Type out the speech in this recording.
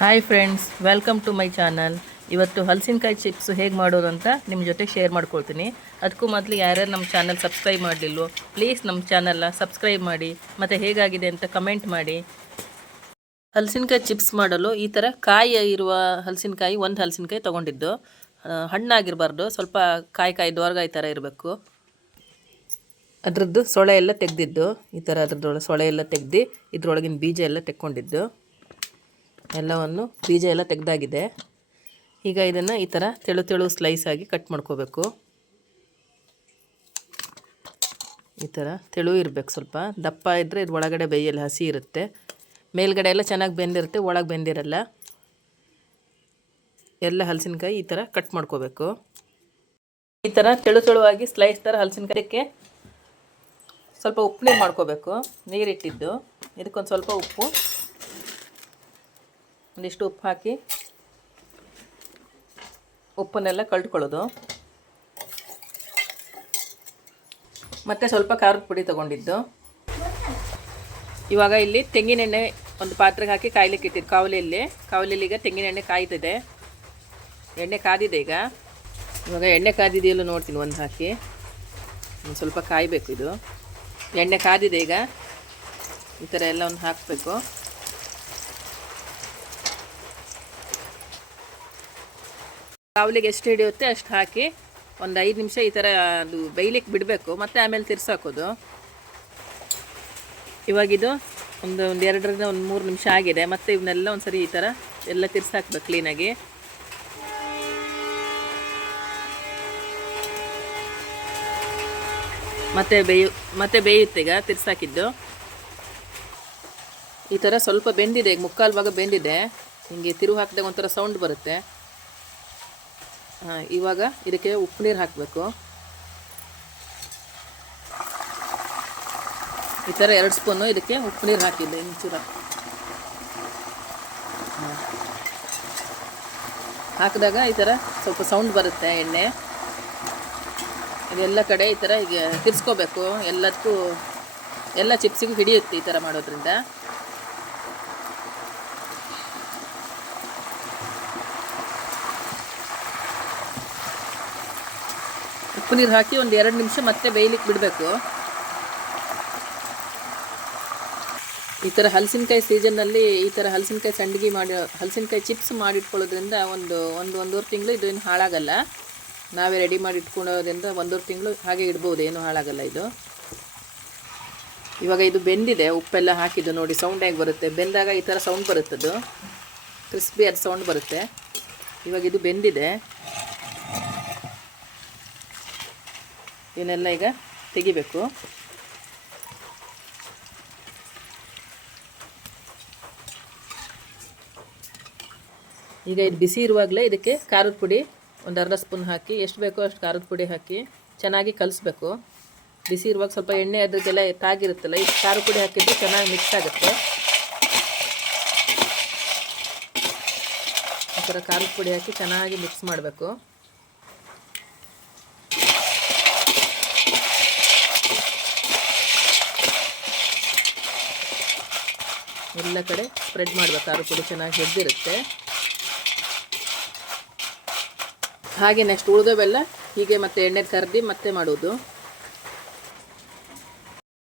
Hi friends, welcome to my channel. ಇವತ್ತು ಹಲಸಿನಕಾಯಿ chips ಹೇಗೆ ಮಾಡೋದು ಅಂತ ನಿಮ್ಮ ಜೊತೆ ಶೇರ್ ಮಾಡ್ಕೊಳ್ತೀನಿ. ಅದಕ್ಕೂ ಮೊದಲು ಯಾರ್ಯಾರು ನಮ್ಮ ಚಾನಲ್ ಸಬ್ಸ್ಕ್ರೈಬ್ ಮಾಡಲಿಲ್ಲೋ ಪ್ಲೀಸ್ ನಮ್ಮ ಚಾನಲ್ನ ಸಬ್ಸ್ಕ್ರೈಬ್ ಮಾಡಿ ಮತ್ತು ಹೇಗಾಗಿದೆ ಅಂತ ಕಮೆಂಟ್ ಮಾಡಿ. ಹಲಸಿನಕಾಯಿ ಚಿಪ್ಸ್ ಮಾಡಲು ಈ ಥರ ಕಾಯಿ ಇರುವ ಹಲಸಿನಕಾಯಿ ಒಂದು ಹಲಸಿನಕಾಯಿ ತೊಗೊಂಡಿದ್ದು. ಹಣ್ಣಾಗಿರಬಾರ್ದು, ಸ್ವಲ್ಪ ಕಾಯಿ ದೋರ್ಗಾಯಿ ಥರ ಇರಬೇಕು. ಅದರದ್ದು ಸೊಳೆ ಎಲ್ಲ ತೆಗೆದಿದ್ದು, ಈ ಥರ ಅದ್ರದ್ದೊಳಗೆ ಸೊಳೆ ಎಲ್ಲ ತೆಗೆದು ಇದ್ರೊಳಗಿನ ಬೀಜ ಎಲ್ಲ ತೆಕ್ಕೊಂಡಿದ್ದು. ಎಲ್ಲವನ್ನು ಬೀಜ ಎಲ್ಲ ತೆಗೆದಾಗಿದೆ. ಈಗ ಇದನ್ನು ಈ ಥರ ತೆಳು ಸ್ಲೈಸ್ ಆಗಿ ಕಟ್ ಮಾಡ್ಕೋಬೇಕು. ಈ ಥರ ತೆಳು ಇರಬೇಕು, ಸ್ವಲ್ಪ ದಪ್ಪ ಇದ್ದರೆ ಇದು ಒಳಗಡೆ ಬೇಯಲ್ಲಿ ಹಸಿ ಇರುತ್ತೆ. ಮೇಲ್ಗಡೆ ಎಲ್ಲ ಚೆನ್ನಾಗಿ ಬೆಂದಿರುತ್ತೆ, ಒಳಗೆ ಬೆಂದಿರಲ್ಲ. ಎಲ್ಲ ಹಲಸಿನಕಾಯಿ ಈ ಥರ ಕಟ್ ಮಾಡ್ಕೋಬೇಕು. ಈ ಥರ ತೆಳುವಾಗಿ ಸ್ಲೈಸ್ ಥರ ಹಲಸಿನಕಾಯಿಗೆ ಸ್ವಲ್ಪ ಉಪ್ಪು ನೀರು ಮಾಡ್ಕೋಬೇಕು. ನೀರಿಟ್ಟಿದ್ದು ಇದಕ್ಕೊಂದು ಸ್ವಲ್ಪ ಉಪ್ಪು, ಒಂದಿಷ್ಟು ಉಪ್ಪು ಹಾಕಿ ಉಪ್ಪನ್ನೆಲ್ಲ ಕಳ್ಕೊಳ್ಳೋದು. ಮತ್ತು ಸ್ವಲ್ಪ ಖಾರದ ಪುಡಿ ತೊಗೊಂಡಿದ್ದು. ಇವಾಗ ಇಲ್ಲಿ ತೆಂಗಿನೆಣ್ಣೆ ಒಂದು ಪಾತ್ರೆಗೆ ಹಾಕಿ ಕಾಯ್ಲಿಕ್ಕೆ ಇಟ್ಟಿದ್ದು. ಕಾವಲಿಯಲ್ಲಿ ಈಗ ತೆಂಗಿನೆಣ್ಣೆ ಕಾಯ್ತಿದೆ. ಎಣ್ಣೆ ಕಾದಿದೆ. ಇವಾಗ ಎಣ್ಣೆ ಕಾದಿದೆಯಲ್ಲ ನೋಡ್ತೀನಿ, ಒಂದು ಹಾಕಿ ಒಂದು ಸ್ವಲ್ಪ ಕಾಯಬೇಕು. ಇದು ಎಣ್ಣೆ ಕಾದಿದೆ. ಈಗ ಈ ಥರ ಎಲ್ಲ ಒಂದು ಹಾಕಬೇಕು. ಕಾವಲಿಗೆ ಎಷ್ಟು ಹಿಡಿಯುತ್ತೆ ಅಷ್ಟು ಹಾಕಿ ಒಂದು 5 ನಿಮಿಷ ಈ ಥರ ಅದು ಬೇಯಲಿಕ್ಕೆ ಬಿಡಬೇಕು. ಮತ್ತು ಆಮೇಲೆ ತಿರ್ಸಾಕೋದು. ಇವಾಗಿದು ಒಂದು 2ರಿಂದ 3 ನಿಮಿಷ ಆಗಿದೆ. ಮತ್ತು ಇವನ್ನೆಲ್ಲ ಒಂದು ಸರಿ ಈ ಥರ ಎಲ್ಲ ತಿರ್ಸಾಕ್ಬೇಕು ಕ್ಲೀನಾಗಿ. ಮತ್ತೆ ಬೇಯುತ್ತೆ. ಈಗ ತಿರ್ಸಾಕಿದ್ದು ಈ ಥರ ಸ್ವಲ್ಪ ಬೆಂದಿದೆ. ಈಗ ಮುಕ್ಕಾಲು ಭಾಗ ಬೆಂದಿದೆ. ಹಿಂಗೆ ತಿರುವು ಹಾಕಿದಾಗ ಒಂಥರ ಸೌಂಡ್ ಬರುತ್ತೆ. ಇವಾಗ ಇದಕ್ಕೆ ಉಪ್ಪು ನೀರು ಹಾಕಬೇಕು. ಈ ಥರ 2 ಸ್ಪೂನು ಇದಕ್ಕೆ ಉಪ್ಪು ನೀರು ಹಾಕಿದ್ದೆ. ಇಂಚೂರ ಹಾಕಿದಾಗ ಈ ಥರ ಸ್ವಲ್ಪ ಸೌಂಡ್ ಬರುತ್ತೆ ಎಣ್ಣೆ. ಇದೆಲ್ಲ ಕಡೆ ಈ ಥರ ಈಗ ತಿರ್ಸ್ಕೋಬೇಕು. ಎಲ್ಲದಕ್ಕೂ ಎಲ್ಲ ಚಿಪ್ಸಿಗೂ ಹಿಡಿಯುತ್ತೆ ಈ ಥರ ಮಾಡೋದ್ರಿಂದ. ಉಪ್ಪು ನೀರು ಹಾಕಿ ಒಂದು 2 ನಿಮಿಷ ಮತ್ತೆ ಬೇಯಲಿಕ್ಕೆ ಬಿಡಬೇಕು. ಈ ಥರ ಹಲಸಿನಕಾಯಿ ಸೀಸನ್ನಲ್ಲಿ ಈ ಥರ ಹಲಸಿನಕಾಯಿ ಸಂಡಿಗೆ ಹಲಸಿನಕಾಯಿ ಚಿಪ್ಸ್ ಮಾಡಿಟ್ಕೊಳ್ಳೋದ್ರಿಂದ ಒಂದೂವರೆ ತಿಂಗಳು ಇದು ಏನು ಹಾಳಾಗಲ್ಲ. ನಾವೇ ರೆಡಿ ಮಾಡಿ ಇಟ್ಕೊಳ್ಳೋದ್ರಿಂದ 1.5 ತಿಂಗಳು ಹಾಗೆ ಇಡ್ಬೋದು, ಏನೂ ಹಾಳಾಗಲ್ಲ ಇದು. ಇವಾಗ ಇದು ಬೆಂದಿದೆ. ಉಪ್ಪೆಲ್ಲ ಹಾಕಿದ್ದು ನೋಡಿ, ಸೌಂಡ್ ಹೇಗೆ ಬರುತ್ತೆ. ಬೆಂದಾಗ ಈ ಥರ ಸೌಂಡ್ ಬರುತ್ತದು, ಕ್ರಿಸ್ಪಿ ಅದು ಸೌಂಡ್ ಬರುತ್ತೆ. ಇವಾಗ ಇದು ಬೆಂದಿದೆ. ಇವನ್ನೆಲ್ಲ ಈಗ ತೆಗಿಬೇಕು. ಈಗ ಇದು ಬಿಸಿ ಇರುವಾಗಲೇ ಇದಕ್ಕೆ ಖಾರದ ಪುಡಿ ಒಂದು 1/2 ಸ್ಪೂನ್ ಹಾಕಿ, ಎಷ್ಟು ಬೇಕೋ ಅಷ್ಟು ಖಾರದ ಪುಡಿ ಹಾಕಿ ಚೆನ್ನಾಗಿ ಕಲಿಸ್ಬೇಕು. ಬಿಸಿ ಇರುವಾಗ ಸ್ವಲ್ಪ ಎಣ್ಣೆ ಅದಕ್ಕೆಲ್ಲ ತಾಗಿರುತ್ತಲ್ಲ, ಈ ಖಾರದ ಪುಡಿ ಹಾಕಿದ್ರೆ ಚೆನ್ನಾಗಿ ಮಿಕ್ಸ್ ಆಗುತ್ತೆ. ಈ ಥರ ಖಾರದ ಪುಡಿ ಹಾಕಿ ಚೆನ್ನಾಗಿ ಮಿಕ್ಸ್ ಮಾಡಬೇಕು. ಎಲ್ಲ ಕಡೆ ಸ್ಪ್ರೆಡ್ ಮಾಡಬೇಕು. ಖಾರದ ಪುಡಿ ಚೆನ್ನಾಗಿ ಬೆಂದಿರುತ್ತೆ. ಹಾಗೆ ನೆಕ್ಸ್ಟ್ ಉಳಿದವೆಲ್ಲ ಹೀಗೆ ಮತ್ತೆ ಎಣ್ಣೆ ಕರ್ದು ಮತ್ತೆ ಮಾಡೋದು.